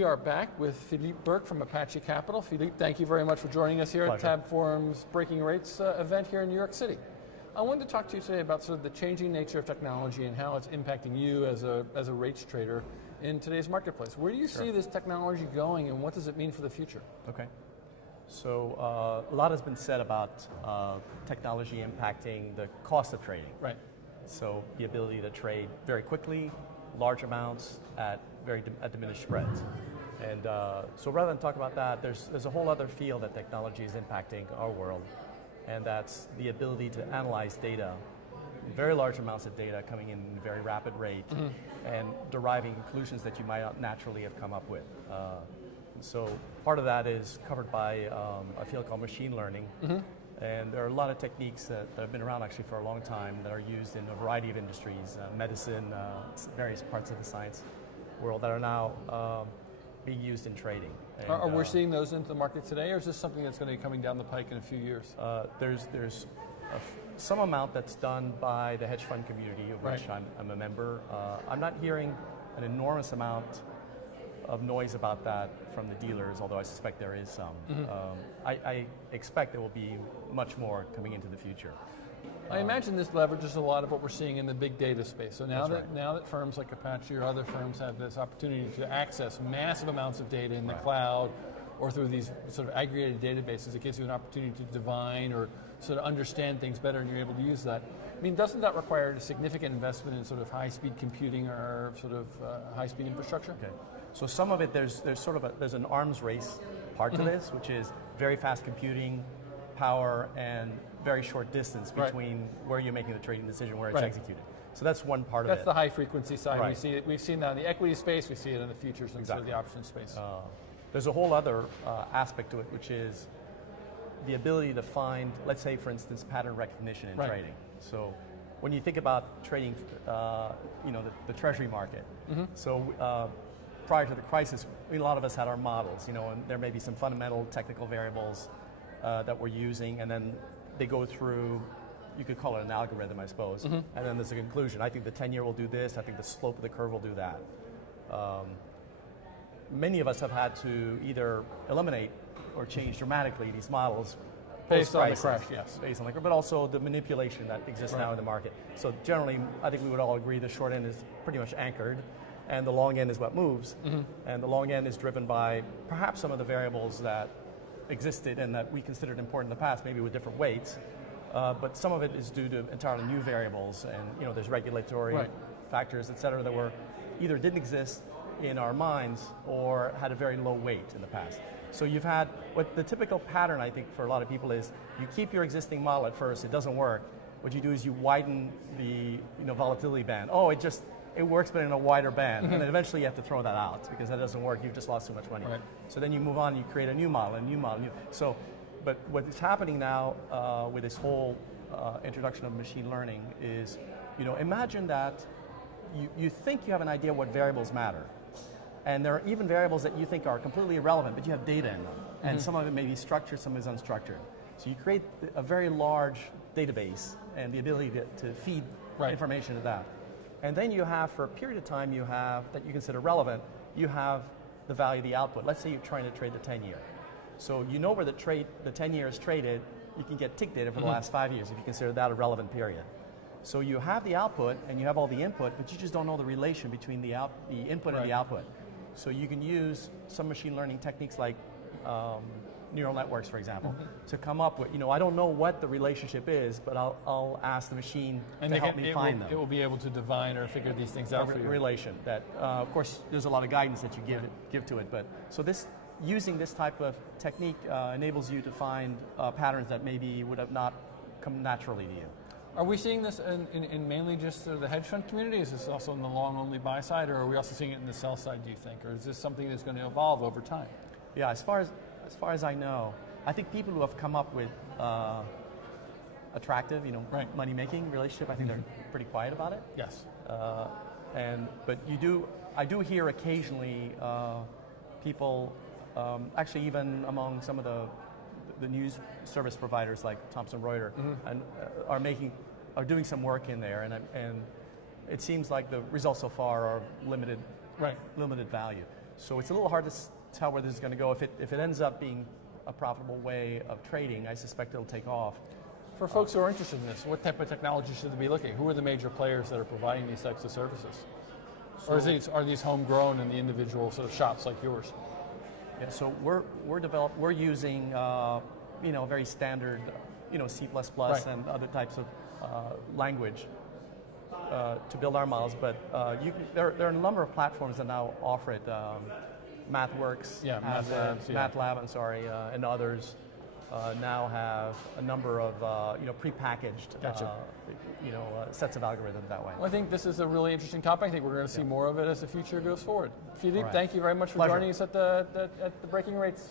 We are back with Philippe Burke from Apache Capital. Philippe, thank you very much for joining us here at TabbFORUM's Breaking Rates event here in New York City. I wanted to talk to you today about sort of the changing nature of technology and how it's impacting you as a rates trader in today's marketplace. Where do you see this technology going, and what does it mean for the future? Okay. So a lot has been said about technology impacting the cost of trading. Right. So the ability to trade very quickly, large amounts at diminished spreads. And so rather than talk about that, there's a whole other field that technology is impacting our world, and that's the ability to analyze data, very large amounts of data coming in at a very rapid rate, and deriving conclusions that you might not naturally have come up with. So part of that is covered by a field called machine learning. And there are a lot of techniques that have been around actually for a long time that are used in a variety of industries, medicine, various parts of the science world that are now being used in trading. And, are we seeing those into the market today, or is this something that's going to be coming down the pike in a few years? There's some amount that's done by the hedge fund community, of which I'm a member. I'm not hearing an enormous amount of noise about that from the dealers, although I suspect there is some. I expect there will be much more coming into the future. I imagine this leverages a lot of what we're seeing in the big data space. So now that firms like Apache or other firms have this opportunity to access massive amounts of data in the cloud or through these sort of aggregated databases, it gives you an opportunity to divine or sort of understand things better, and you're able to use that. I mean, doesn't that require a significant investment in sort of high-speed computing or sort of high-speed infrastructure? Okay. So some of it, there's an arms race part to this, which is very fast computing, power, and very short distance between where you're making the trading decision, where it's executed. So that's one part of it. That's the high frequency side. We've seen that in the equity space, we see it in the futures and the options space. There's a whole other aspect to it, which is the ability to find, let's say for instance, pattern recognition in trading. So when you think about trading, the treasury market, so prior to the crisis, a lot of us had our models, and there may be some fundamental technical variables that we're using, and then they go through, you could call it an algorithm, I suppose, and then there's a conclusion. I think the 10-year will do this, I think the slope of the curve will do that. Many of us have had to either eliminate or change dramatically these models based on the crash, based on the crash, but also the manipulation that exists now in the market. So generally, I think we would all agree the short end is pretty much anchored, and the long end is what moves. And the long end is driven by perhaps some of the variables that existed and that we considered important in the past, maybe with different weights. But some of it is due to entirely new variables, and there's regulatory factors, et cetera, that were either didn't exist in our minds or had a very low weight in the past. So you've had, what the typical pattern I think for a lot of people is, you keep your existing model at first, it doesn't work. What you do is you widen the volatility band. Oh, it works, but in a wider band, and then eventually you have to throw that out because that doesn't work. You've just lost too much money. So then you move on, and you create a new model, So, but what is happening now with this whole introduction of machine learning is, imagine that you think you have an idea what variables matter, and there are even variables that you think are completely irrelevant, but you have data in them, and some of it may be structured, some is unstructured. So you create a very large database and the ability to feed information to that. And then you have, for a period of time, that you consider relevant, you have the value of the output. Let's say you're trying to trade the 10-year. So you know where the 10-year is traded, you can get tick data for the last 5 years if you consider that a relevant period. So you have the output and you have all the input, but you just don't know the relation between the input and the output. So you can use some machine learning techniques like neural networks, for example, to come up with, I don't know what the relationship is, but I'll ask the machine to help me find them. It will be able to divine or figure these things out for you. Relation that, of course, there's a lot of guidance that you give to it, but so using this type of technique enables you to find patterns that maybe would have not come naturally to you. Are we seeing this in mainly just the hedge fund community? Is this also in the long-only buy side, or are we also seeing it in the sell side, do you think? Or is this something that's going to evolve over time? Yeah, as far as I know, I think people who have come up with attractive, money-making relationship, I think they're pretty quiet about it. Yes. But I do hear occasionally people, actually even among some of the news service providers like Thomson Reuters, and are doing some work in there, and it seems like the results so far are limited value. So it's a little hard to tell where this is going to go. If it ends up being a profitable way of trading, I suspect it'll take off. For folks who are interested in this, what type of technology should they be looking at? Who are the major players that are providing these types of services? Or are these homegrown in the individual sort of shops like yours? Yeah, so we're using very standard C++ and other types of language to build our models, but there are a number of platforms that now offer it. MathWorks, MATLAB, and others now have a number of prepackaged sets of algorithms that way. Well, I think this is a really interesting topic. I think we're going to see more of it as the future goes forward. Philippe, Right. thank you very much for Pleasure. joining us at the Breaking Rates.